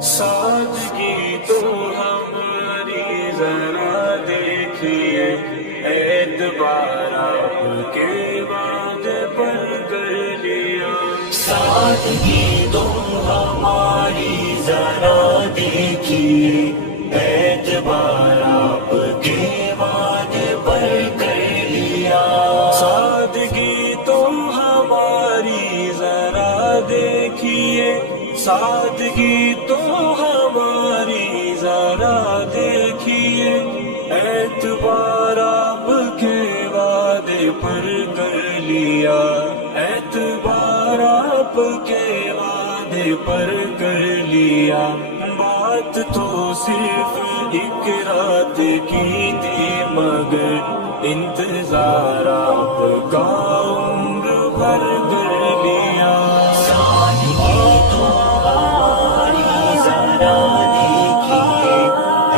سادگی تو ہماری ذرا دیکھیے، اعتبار آپ کے وعدے پر کر لیا۔ سادگی تو ہماری ذرا دیکھیے، اعتبار آپ کے وعدے پر کر لیا۔ سادگی تو ہماری ذرا دیکھیے، سادگی تو ہماری ذرا دیکھیے، اعتبار آپ کے وعدے پر کر لیا، اعتبار آپ کے وعدے پر کر لیا۔ بات تو صرف ایک رات کی تھی مگر انتظار آپ کا عمر بھر کر لیا۔ سادگی تو ہماری ذرا دیکھیے،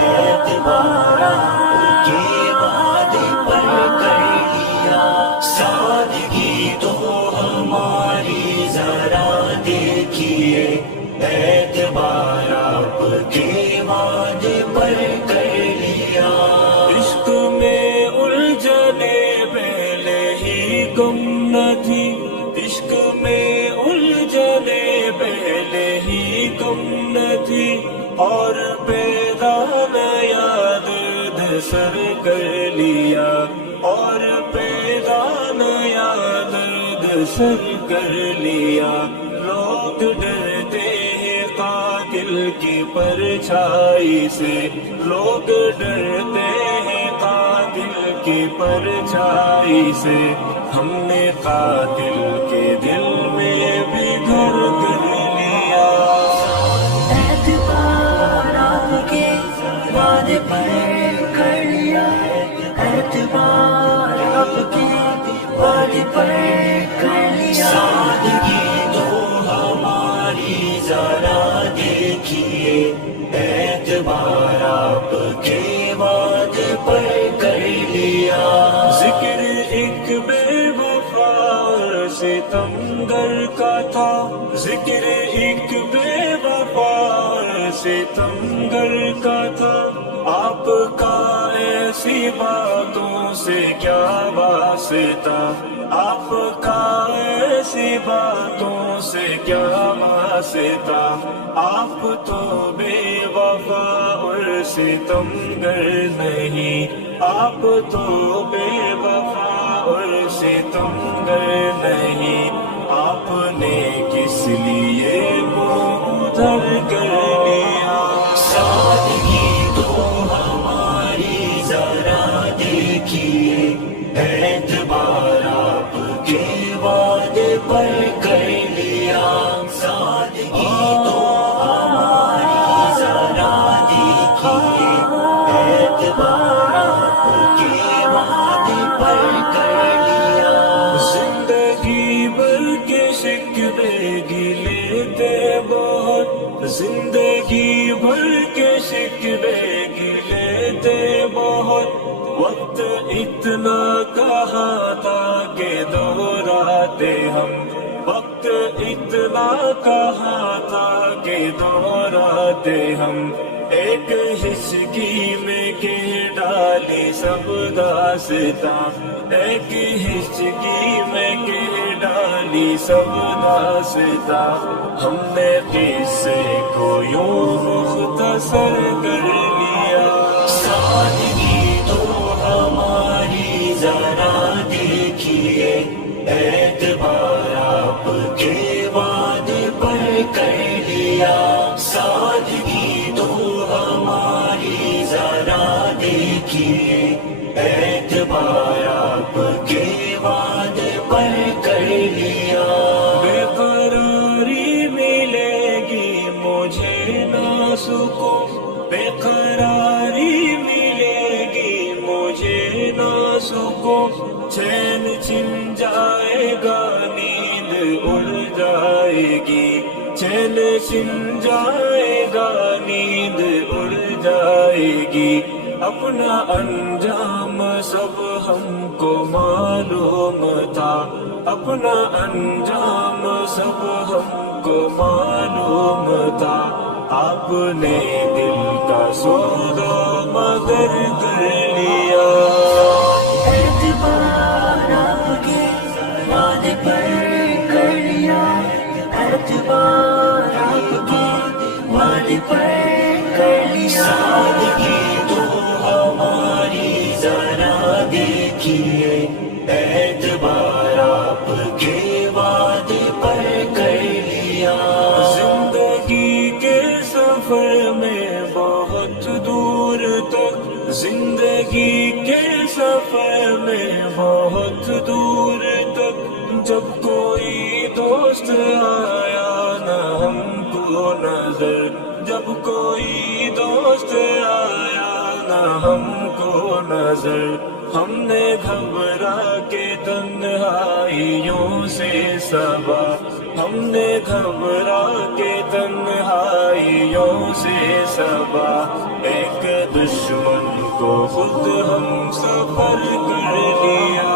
اعتبار آپ کے وعدے پر کر لیا۔ سادگی تو ہماری ذرا دیکھیے، اعتبار آپ کے وعدے پر کر لیا۔ عشق میں الجھنے پہلے ہی گم نہ تھی، عشق میں الجھنے پہلے ہی گم نہ تھی، اور پیدان یاد سر کر لیا، اور پیدان یاد سر کر لیا۔ لوگ ڈرتے ہیں قاتل کی پرچھائی سے، لوگ ڈرتے ہیں قاتل کی پرچھائی سے، ہم نے قاتل کے دل میں بھی گھر کر لیا۔ اعتبار آپ کے وعدے پر کر لیا، اعتبار آپ کے وعدے پر کر لیا۔ سادگی تو ہماری ذرا دیکھیے، اعتبار آپ کے وعدے پر کر لیا۔ ذکر ایک بے وفا اور ستمگر کا تھا، ذکر ایک بے وفا اور ستمگر کا تھا، آپ کا ایسی باتوں سے کیا واسطہ، آپ کا ایسی باتوں سے کیا واسطہ، آپ تو بے وفا اور ستمگر نہیں، آپ تو بے وفا اور ستمگر نہیں، آپ نے کس لیے منہ ادھر کر لیا۔ سادگی تو ہماری ذرا دیکھیے، اعتبار آپ کے وعدے پر کر لیا۔ سادگی تو ہماری ذرا دیکھیے، اعتبار آپ کے وعدے پر کر لیا۔ زندگی بھر کے شکوے گلے تھے بہت، زندگی بھر کے شکوے گلے تھے بہت، وقت اتنا کہاں تھا کہ دہراتے ہم، وقت اتنا کہاں تھا کہ دہراتے ہم، ایک ہچکی میں کہہ ڈالی سب داستاں، ایک ہچکی میں کہہ ڈالی سب داستاں، ہم نے قصے کو یوں مختصر کر لیا۔ سادگی تو ہماری ذرا دیکھیے، اعتبار آپ کے وعدے پر کر لیا۔ سادگی تو ہماری ذرا دیکھیے، اعتبار آپ کے وعدے پر کر لیا۔ بے قراری ملے گی مجھے نہ سکون، بے قراری ملے گی مجھے نہ سکون، چین چھن جائے گا نیند اڑ جائے گی، چین چھن جائے گا نیند اڑ جائے گی، اپنا انجام سب ہم کو معلوم تھا، اپنا انجام سب ہم کو معلوم تھا، آپ نے دل کا سودا مگر کر لیا، اعتبار آپ کے وعدے پر کر لیا، اعتبار آپ کے وعدے پر کر لیا، سادگی تو ہماری ذرا دیکھیے، اعتبار آپ کے وعدے پر کر لیا، زندگی کے سفر میں بہت دور تک، زندگی کے سفر میں بہت دور تک، جب کوئی دوست آیا نہ ہم کو نظر، جب کوئی دوست آیا نہ ہم کو نظر، ہم نے گھبرا کے تنہائیوں سے صبا، ہم نے گھبرا کے تنہائیوں سے صبا، ایک دشمن کو خود ہم سفر کر لیا،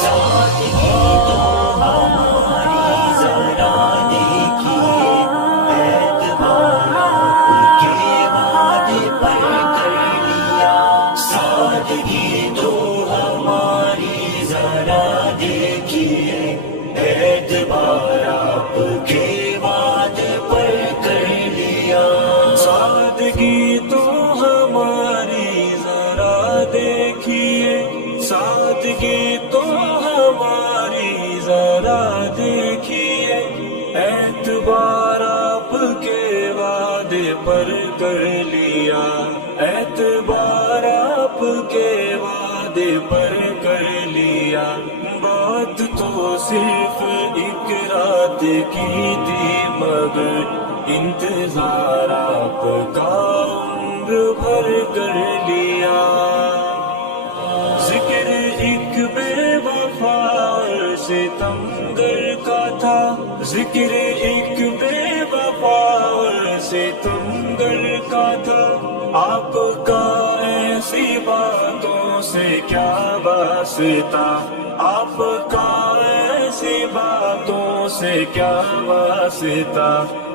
سادگی تو ہماری ذرا دیکھیے، اعتبار آپ کے وعدے پر کر لیا، سادگی تو ہماری ذرا دیکھیے، اعتبار آپ کے وعدے پر کر لیا، سادگی تو ہماری ذرا دیکھیے، سادگی تو ہماری ذرا دیکھیے، اعتبار آپ کے وعدے پر کر لیا، اعتبار آپ کے وعدے پر کر لیا، بات تو صرف ایک رات کی تھی مگر انتظار آپ کا عمر بھر کر لیا، ذکر ایک بے وفا اور ستمگر کا تھا، ذکر ایک بے وفا اور ستمگر کا تھا، آپ کا ایسی باتوں سے کیا واسطہ، آپ کا ایسی باتوں سے کیا واسطہ،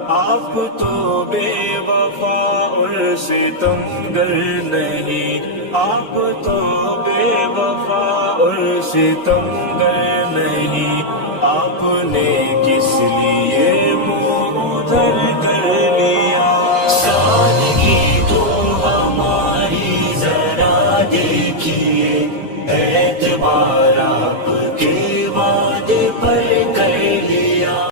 آپ تو بے وفا اور ستمگر نہیں، آپ تو بے وفا اور ستمگر نہیں، آپ نے کس لیے